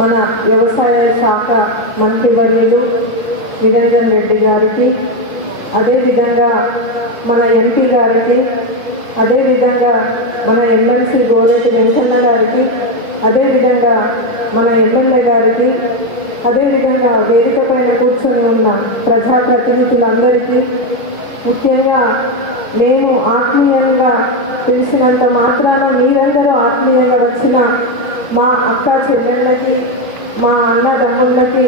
మన వ్యవసాయ శాఖ మంత్రివర్యులు నిరంజన్ రెడ్డి గారికి, అదేవిధంగా మన ఎంపీ గారికి, అదేవిధంగా మన ఎమ్మెల్సీ గోరెడ్డి వెంకన్న గారికి, అదేవిధంగా మన ఎమ్మెల్యే గారికి, అదేవిధంగా వేదిక పైన కూర్చొని ఉన్న ప్రజాప్రతినిధులందరికీ, ముఖ్యంగా మేము ఆత్మీయంగా తెలిసినంత మాత్రాన మీరందరూ ఆత్మీయంగా వచ్చిన మా అక్క చెల్లెళ్ళకి, మా అన్నదమ్ముళ్ళకి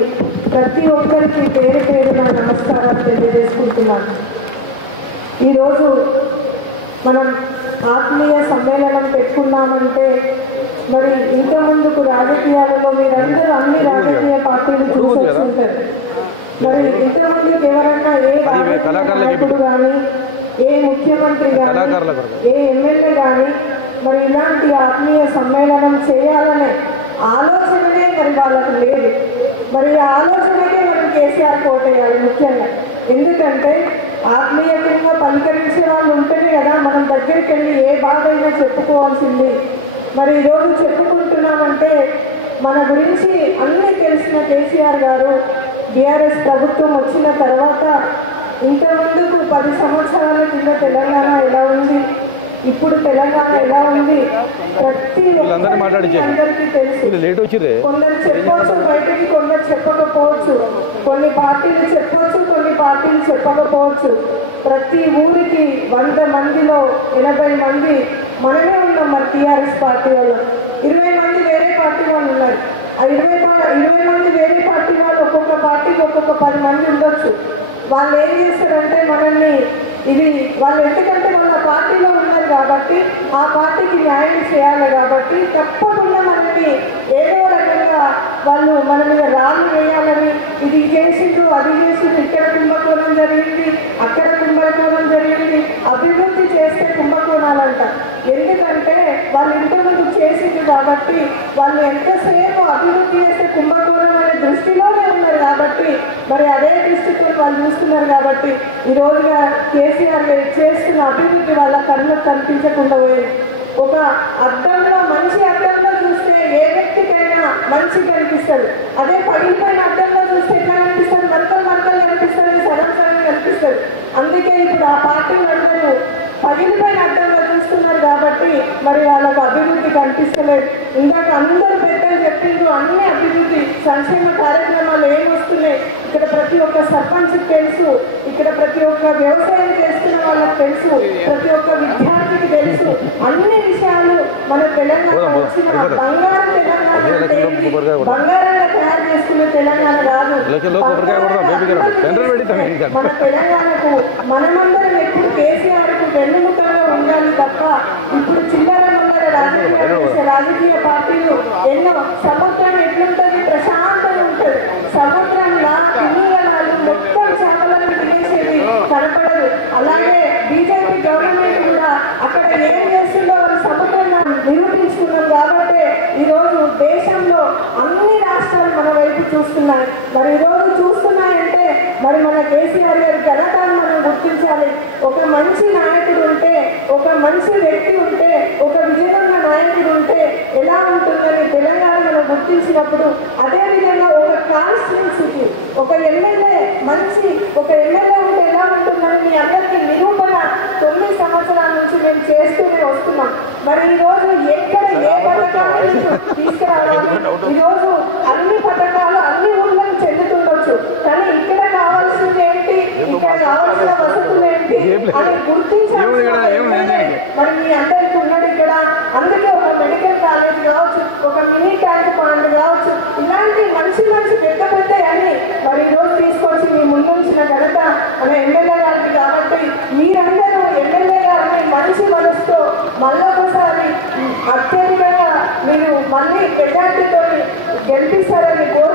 ప్రతి ఒక్కరికి పేరు పేరున నమస్కారాలు తెలియజేసుకుంటున్నాను. ఈరోజు మనం ఆత్మీయ సమ్మేళనం పెట్టుకున్నామంటే మరి ఇంకా ముందుకు రాజకీయాలలో మీరందరూ అన్ని రాజకీయ పార్టీలు చూసొచ్చుంటారు. మరి ఇంతమందికి ఎవరన్నా ఏ నాయకుడు కానీ, ఏ ముఖ్యమంత్రి కానీ, ఏ ఎమ్మెల్యే కానీ మరి ఇలాంటి ఆత్మీయ సమ్మేళనం చేయాలనే ఆలోచననే మరి వాళ్ళకు లేదు. మరి ఆ ఆలోచనకే మనం కేసీఆర్ కోటేయాలి ముఖ్యంగా. ఎందుకంటే ఆత్మీయంగా పలకరించే వాళ్ళు ఉంటేనే కదా మనం దగ్గరికి వెళ్ళి ఏ బాధ అయినా చెప్పుకోవాల్సింది. మరి ఈరోజు చెప్పుకుంటున్నామంటే మన గురించి అన్నీ తెలిసిన కేసీఆర్ గారు బీఆర్ఎస్ ప్రభుత్వం వచ్చిన తర్వాత ఇంతకుముందుకు 10 సంవత్సరాల కింద తెలంగాణ ఎలా ఉంది, ఇప్పుడు తెలంగాణ ఎలా ఉంది ప్రతి అందరికీ తెలుసు. కొందరు చెప్పవచ్చు బయటికి, కొందరు చెప్పకపోవచ్చు. కొన్ని పార్టీలు చెప్పవచ్చు, కొన్ని పార్టీలు చెప్పకపోవచ్చు. ప్రతి ఊరికి 100 మందిలో 80 మంది మనమే ఉన్నాం. మరి టీఆర్ఎస్ పార్టీ వాళ్ళు 20 మంది వేరే పార్టీ వాళ్ళు ఉన్నారు. ఆ 20 మంది వేరే పార్టీ వాళ్ళు ఒక్కొక్క పార్టీకి ఒక్కొక్క 10 మంది ఉండొచ్చు. వాళ్ళు ఏం చేస్తారంటే మనల్ని వాళ్ళు ఎందుకంటే వాళ్ళ పార్టీలో ఉన్నారు కాబట్టి ఆ పార్టీకి న్యాయం చేయాలి కాబట్టి తప్పకుండా మనల్ని ఏదో రకంగా వాళ్ళు మన మీద రాళ్ళు వేయాలని, ఇది చేసిండ్రు అది చేసిండ్రు, ఇక్కడ కుంభకోణం జరిగింది, అక్కడ కుంభకోణం జరిగింది, అభివృద్ధి చేస్తే కుంభకోణాలంట. ఎందుకంటే వాళ్ళు ఇంతకుముందు చేసిండ్రు కాబట్టి వాళ్ళు ఎంతసేపు అభివృద్ధి చేస్తే కుంభకోణం అనే దృష్టిలోనే ఉన్నారు కాబట్టి మరి అదే దృష్టితో వాళ్ళు చూస్తున్నారు కాబట్టి ఈ రోజుగా కేసీఆర్ చేస్తున్న అభివృద్ధి వాళ్ళ కళ్ళకు కనిపించకుండా పోయింది. ఒక అద్దంలో మంచి అద్దంలో చూస్తే ఏ వ్యక్తికైనా మంచి కనిపిస్తుంది. అదే పగిలిపోయిన అద్దంలో చూస్తే ఎట్లా కనిపిస్తుంది? మరకలు కనిపిస్తుంది, సరం కనిపిస్తుంది. అందుకే ఇప్పుడు ఆ పార్టీలు అందరూ పగిలిపోయిన అద్దంలో చూస్తున్నారు కాబట్టి మరి వాళ్ళకు అభివృద్ధి కనిపిస్తలేదు. ఇందాక అందరూ పెద్దలు చెప్పిండ్రు అన్ని అభివృద్ధి సంక్షేమ కార్యక్రమాలు ఏమొస్తున్నాయి, ఇక్కడ ప్రతి ఒక్క సర్పంచ్కి తెలుసు, ఇక్కడ ప్రతి ఒక్క వ్యవసాయం చేస్తున్న వాళ్ళకి తెలుసు, ప్రతి ఒక్క విద్యార్థికి తెలుసు. అన్ని విషయాలు మన తెలంగాణ వచ్చిన బంగారం తెలంగాణ, బంగారంగా తయారు చేసుకునే తెలంగాణ కాదు. మన తెలంగాణకు మనమందరం ఎప్పుడు కేసీఆర్కు వెన్నుముకగా ఉండాలి తప్ప ఇప్పుడు చిల్లర రాజకీయ పార్టీలు ఎన్నో. సముద్రం ఎట్లుంటుంది? ప్రశాంతంగా ఉంటుంది. సముద్రంలో తిమింగలాలు మొత్తం చేపలను తినేసేది కనపడదు. అలాగే బీజేపీ గవర్నమెంట్ కూడా అక్కడ ఏం చేస్తుందో వాళ్ళు సముద్రంలో నిరూపించుకున్నాం కాబట్టి ఈరోజు దేశంలో అన్ని రాష్ట్రాలు మన వైపు చూస్తున్నాయి. మరి ఈరోజు చూస్తున్నాయంటే మరి మన కేసీఆర్ గారి ఘనతను మనం గుర్తించాలి. ఒక మంచి నాయకుడు ఉంటే, ఒక మంచి వ్యక్తి ఉంటే, ఒక విజయవంత నాయకుడు ఉంటే ఎలా ఉంటుందని తెలంగాణ మనం గుర్తించినప్పుడు అదేవిధంగా ఒక కాన్స్టిట్యున్సీకి ఒక ఎమ్మెల్యే ఒక ఎమ్మెల్యే ఉంటే ఎలా ఉంటుందని మీ అందరికీ నిరూపణ 9 సంవత్సరాల నుంచి మేము చేస్తూనే వస్తున్నాం. మరి ఈరోజు ఎక్కడ ఏ పథకాలు తీసుకురావాలి? ఈరోజు అన్ని పథకాలు అన్ని ఊళ్ళకి చెందుతుండొచ్చు, కానీ ఇక్కడ కావాల్సింది ఏంటి, ఇక్కడ కావాల్సిన వసతులు ఏంటి అని గుర్తించాలి. మరి మీ అందరికీ ఉన్నది ఇక్కడ. అందుకే ఒక మెడికల్ కాలేజ్ కావచ్చు, ఒక మినీ ట్యాంక్ పాయింట్ కావచ్చు, ఇలాంటి మంచి పెద్ద అని మరి ఈరోజు తీసుకొచ్చి మీ ముందుంచిన ఘనత మన ఎమ్మెల్యే గారికి. కాబట్టి మీరందరూ ఎమ్మెల్యే గారిని మంచి మనసుతో మళ్ళొకసారి అత్యధికంగా మీరు మళ్ళీ మెజార్టీతో గెలిపిస్తారని కోరు